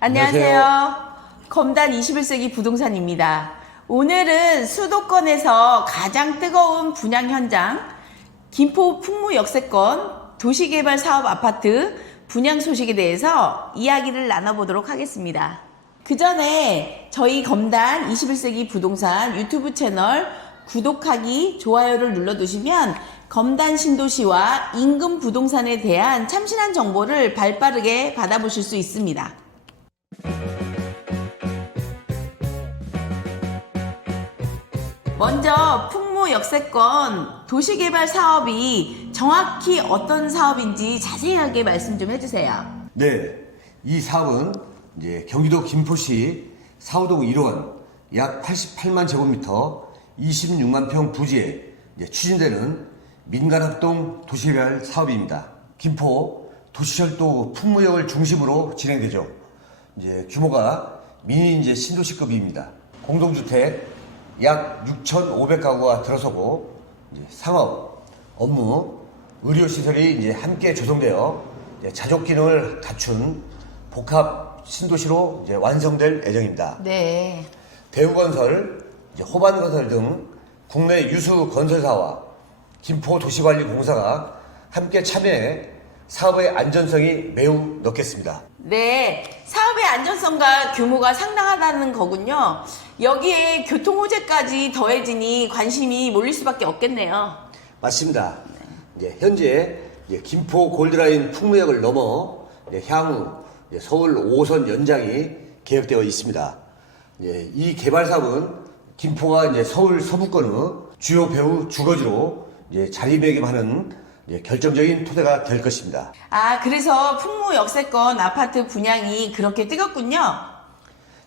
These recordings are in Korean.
안녕하세요. 검단 21세기 부동산입니다. 오늘은 수도권에서 가장 뜨거운 분양 현장, 김포 풍무 역세권 도시개발 사업 아파트 분양 소식에 대해서 이야기를 나눠보도록 하겠습니다. 그 전에 저희 검단 21세기 부동산 유튜브 채널 구독하기, 좋아요를 눌러두시면 검단 신도시와 인근 부동산에 대한 참신한 정보를 발 빠르게 받아보실 수 있습니다. 먼저 풍무 역세권 도시개발 사업이 정확히 어떤 사업인지 자세하게 말씀 좀 해주세요. 네, 이 사업은 이제 경기도 김포시 사호동 1원 약 88만 제곱미터 26만 평 부지에 이제 추진되는 민간합동 도시개발 사업입니다. 김포 도시철도 풍무역을 중심으로 진행되죠. 이제 규모가 미니 이제 신도시급입니다. 공동주택 약 6,500가구가 들어서고 상업, 업무, 의료 시설이 이제 함께 조성되어 이제 자족 기능을 갖춘 복합 신도시로 이제 완성될 예정입니다. 네. 대우건설, 이제 호반건설 등 국내 유수 건설사와 김포도시관리공사가 함께 참여해 사업의 안전성이 매우 높겠습니다. 네. 사업의 안전성과 규모가 상당하다는 거군요. 여기에 교통 호재까지 더해지니 관심이 몰릴 수밖에 없겠네요. 맞습니다. 이제 현재 이제 김포 골드라인 풍무역을 넘어 이제 향후 이제 서울 5호선 연장이 계획되어 있습니다. 이제 이 개발 사업은 김포가 이제 서울 서부권의 주요 배후 주거지로 이제 자리매김하는 이제 결정적인 토대가 될 것입니다. 아, 그래서 풍무 역세권 아파트 분양이 그렇게 뜨겁군요.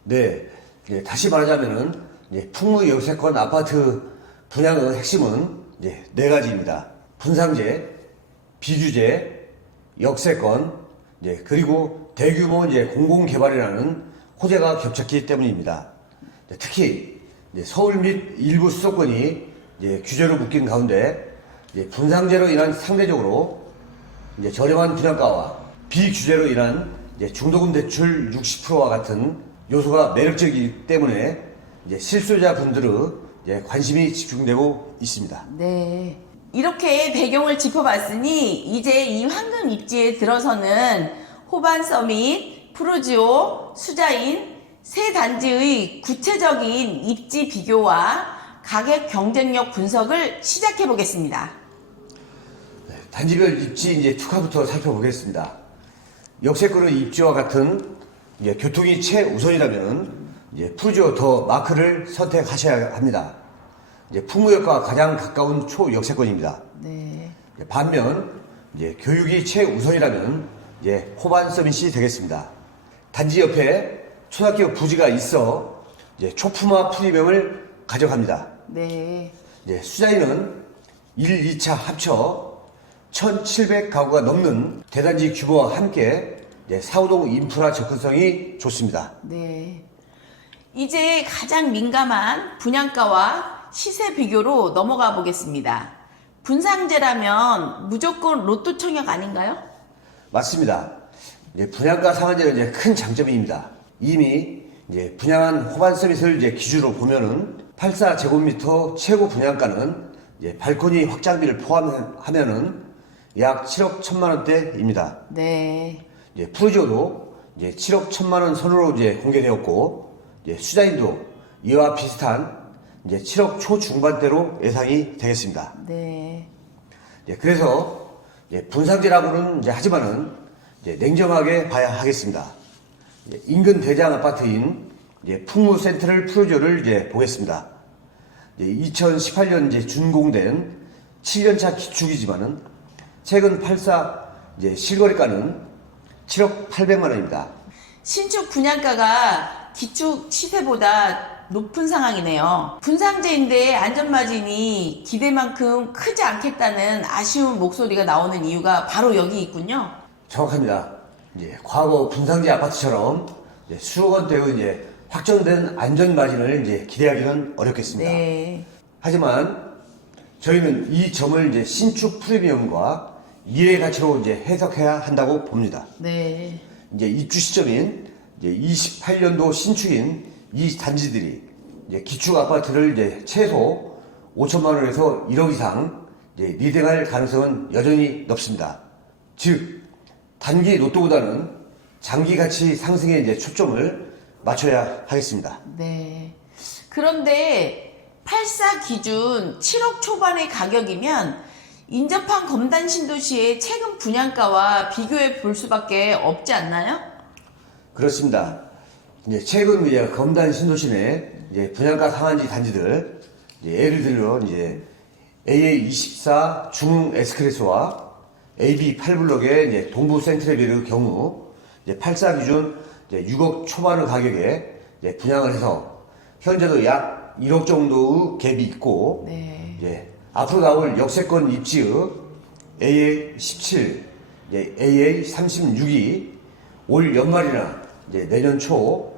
네, 이제 다시 말하자면은 이제 풍무 역세권 아파트 분양의 핵심은 이제 네 가지입니다. 분상제, 비규제, 역세권, 이제 그리고 대규모 이제 공공 개발이라는 호재가 겹쳤기 때문입니다. 이제 특히 이제 서울 및 일부 수도권이 이제 규제로 묶인 가운데 이제 분상제로 인한 상대적으로 이제 저렴한 분양가와 비규제로 인한 이제 중도금 대출 60%와 같은 요소가 매력적이기 때문에 이제 실수요자 분들의 이제 관심이 집중되고 있습니다. 네. 이렇게 배경을 짚어봤으니 이제 이 황금 입지에 들어서는 호반 서밋, 프로지오, 수자인 세 단지의 구체적인 입지 비교와 가격 경쟁력 분석을 시작해 보겠습니다. 단지별 입지 이제 투카부터 살펴보겠습니다. 역세권의 입지와 같은 이제 교통이 최우선이라면 이제 푸르지오 더 마크를 선택하셔야 합니다. 이제 풍무역과 가장 가까운 초역세권입니다. 네. 반면 이제 교육이 최우선이라면 이제 호반 서밋이 되겠습니다. 단지 옆에 초등학교 부지가 있어 이제 초품화 프리미엄을 가져갑니다. 네. 이제 수자인은 1, 2차 합쳐 1,700가구가 넘는 대단지 규모와 함께 사우동 인프라 접근성이 좋습니다. 네. 이제 가장 민감한 분양가와 시세 비교로 넘어가 보겠습니다. 분상제라면 무조건 로또 청약 아닌가요? 맞습니다. 이제 분양가 상한제는 이제 큰 장점입니다. 이미 이제 분양한 호반 서밋을 이제 기준으로 보면은 84제곱미터 최고 분양가는 이제 발코니 확장비를 포함하면은 약 7억 1천만 원대입니다. 네. 이제 푸르지오도 이제 7억 1천만 원 선으로 이제 공개되었고 이제 수자인도 이와 비슷한 이제 7억 초 중반대로 예상이 되겠습니다. 네. 예, 그래서 예, 분상제라고는 이제 하지만은 이제 냉정하게 봐야 하겠습니다. 예, 인근 대장 아파트인 이제 풍무센트럴 프로조를 이제 보겠습니다. 이제 2018년 이제 준공된 7년차 기축이지만은 최근 84 이제 실거래가는 7억 800만 원입니다. 신축 분양가가 기축 시세보다 높은 상황이네요. 분상제인데 안전마진이 기대만큼 크지 않겠다는 아쉬운 목소리가 나오는 이유가 바로 여기 있군요. 정확합니다. 이제 과거 분상제 아파트처럼 이제 수억 원대의 이제 확정된 안전 마진을 이제 기대하기는 어렵겠습니다. 네. 하지만 저희는 이 점을 이제 신축 프리미엄과 이해 가치로 이제 해석해야 한다고 봅니다. 네. 이제 입주 시점인 이제 28년도 신축인 이 단지들이 이제 기축 아파트를 이제 최소 5천만 원에서 1억 이상 이제 리딩할 가능성은 여전히 높습니다. 즉 단기 로또보다는 장기 가치 상승에 이제 초점을 맞춰야 하겠습니다. 네. 그런데 84 기준 7억 초반의 가격이면 인접한 검단 신도시의 최근 분양가와 비교해 볼 수밖에 없지 않나요? 그렇습니다. 이제 최근 이제 검단 신도시 내 이제 분양가 상한지 단지들 이제 예를 들어 이제 AA24 중흥 에스크레소와 AB 8블럭의 이제 동부 센트레비르 경우 이제 84 기준 이제 6억 초반의 가격에 이제 분양을 해서 현재도 약 1억 정도의 갭이 있고 네. 예, 앞으로 나올 역세권 입지의 AA17, 예, AA36이 올 연말이나 내년 초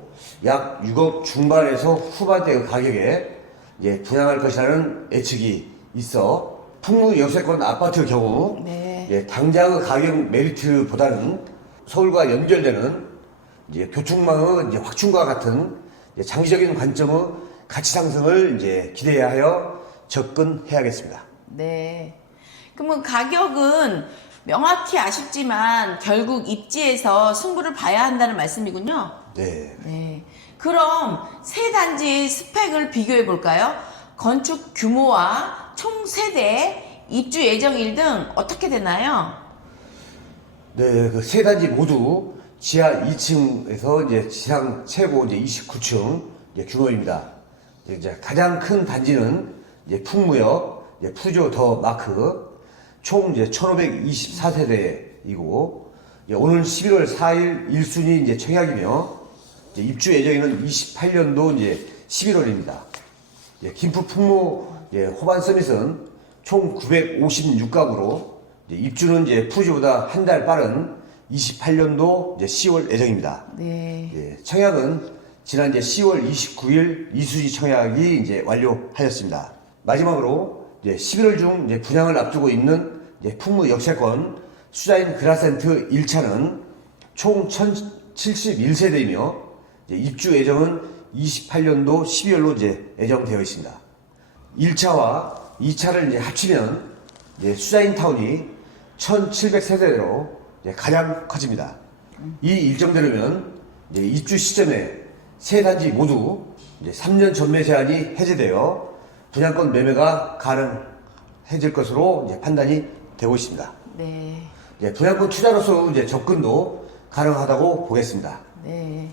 약 6억 중반에서 후반대의 가격에 예, 분양할 것이라는 예측이 있어 풍무 역세권 아파트의 경우 네. 예, 당장의 가격 메리트보다는 서울과 연결되는 이제 확충과 같은 장기적인 관점의 가치 상승을 이제 기대하여 접근해야겠습니다. 네. 그러면 가격은 명확히 아쉽지만 결국 입지에서 승부를 봐야 한다는 말씀이군요. 네. 네. 그럼 세 단지의 스펙을 비교해 볼까요? 건축 규모와 총 세대, 입주 예정일 등 어떻게 되나요? 네, 그 세 단지 모두 지하 2층에서 이제 지상 최고 이제 29층 이제 규모입니다. 이제 가장 큰 단지는 이제 풍무역, 이제 푸조 더 마크, 총 이제 1,524세대이고, 오늘 11월 4일 1순위 이제 청약이며, 이제 입주 예정에는 28년도 이제 11월입니다. 예, 김포 풍무 예, 호반 서밋은 총 956가구로 입주는 이제 푸지보다 한 달 빠른 28년도 이제 10월 예정입니다. 네. 예, 청약은 지난 이제 10월 29일 이수지 청약이 이제 완료하였습니다. 마지막으로 이제 11월 중 이제 분양을 앞두고 있는 이제 풍무 역세권 수자인 그라센트 1차는 총 1071세대이며 입주 예정은 28년도 12월로 이제 예정되어 있습니다. 1차와 2차를 이제 합치면 이제 수자인 타운이 1,700세대로 가장 커집니다. 이 일정대로면 입주 시점에 세 단지 모두 이제 3년 전매 제한이 해제되어 분양권 매매가 가능해질 것으로 이제 판단이 되고 있습니다. 네. 이제 분양권 투자로서 이제 접근도 가능하다고 보겠습니다. 네.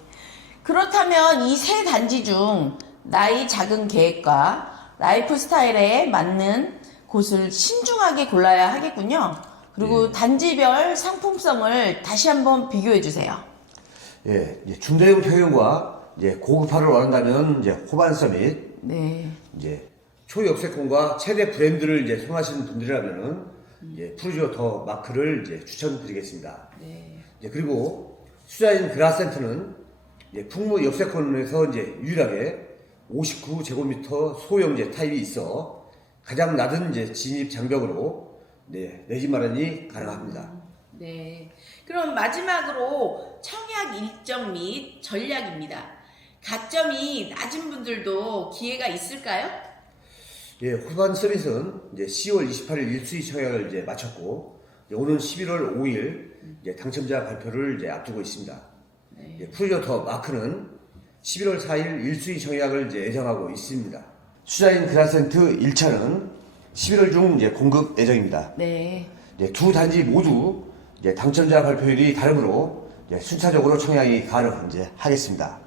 그렇다면 이 세 단지 중 나이 작은 계획과 라이프 스타일에 맞는 곳을 신중하게 골라야 하겠군요. 그리고 단지별 상품성을 다시 한번 비교해 주세요. 예, 이제 중대형 평형과 이제 고급화를 원한다면 이제 호반 서밋, 네. 이제 초역세권과 최대 브랜드를 이제 선호하시는 분들이라면은 이제 푸르지오 더 마크를 이제 추천드리겠습니다. 네. 이제 그리고 수자인 그라센트는 이제 풍무 역세권에서 이제 유일하게 59제곱미터 소형제 타입이 있어 가장 낮은 이제 진입 장벽으로 네, 내집 마련이 가능합니다. 네. 그럼 마지막으로 청약 일정 및 전략입니다. 가점이 낮은 분들도 기회가 있을까요? 예, 후반 서밋은 이제 10월 28일 일수위 청약을 이제 마쳤고 이제 오는 11월 5일 이제 당첨자 발표를 이제 앞두고 있습니다. 예, 푸르저 더 마크는 11월 4일 일수위 청약을 이제 예정하고 있습니다. 수자인 그라센트 1차는 11월 중 이제 공급 예정입니다. 네. 이제 두 단지 모두 이제 당첨자 발표일이 다르므로 이제 순차적으로 청약이 가능 이제 하겠습니다.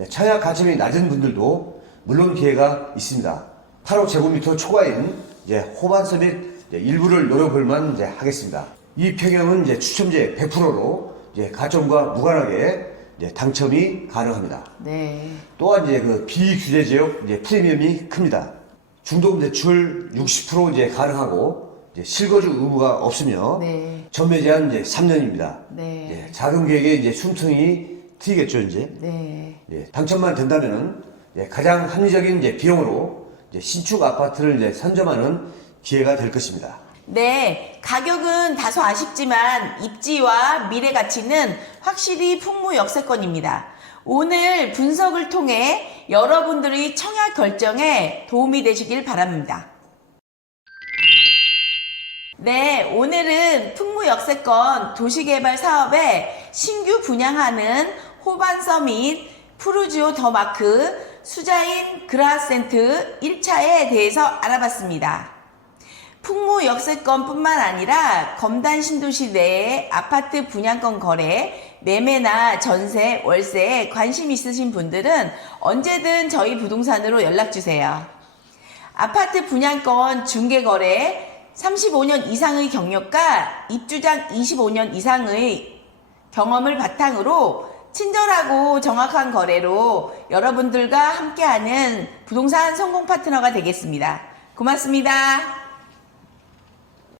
예, 청약 가점이 낮은 분들도 물론 기회가 있습니다. 8호제곱미터 초과인 이제 호반 서밋 이제 일부를 노려볼만 이제 하겠습니다. 이 평형은 이제 추첨제 100%로 이제 가점과 무관하게 이제 당첨이 가능합니다. 네. 또한 이제 그 비규제 지역 이제 프리미엄이 큽니다. 중도금 대출 60% 이제 가능하고 이제 실거주 의무가 없으며 네. 전매 제한 이제 3년입니다. 네. 예, 자금 계획에 이제 숨통이 트이겠죠 이제. 네. 예, 당첨만 된다면은 예, 가장 합리적인 이제 비용으로 신축 아파트를 이제 선점하는 기회가 될 것입니다. 네, 가격은 다소 아쉽지만 입지와 미래 가치는 확실히 풍무역세권입니다. 오늘 분석을 통해 여러분들의 청약 결정에 도움이 되시길 바랍니다. 네, 오늘은 풍무역세권 도시개발 사업에 신규 분양하는 호반서 및 푸르지오 더마크 수자인 그라센트 1차에 대해서 알아봤습니다. 풍무 역세권뿐만 아니라 검단 신도시 내의 아파트 분양권 거래, 매매나 전세, 월세에 관심 있으신 분들은 언제든 저희 부동산으로 연락 주세요. 아파트 분양권 중개 거래 35년 이상의 경력과 입주장 25년 이상의 경험을 바탕으로 친절하고 정확한 거래로 여러분들과 함께하는 부동산 성공 파트너가 되겠습니다. 고맙습니다.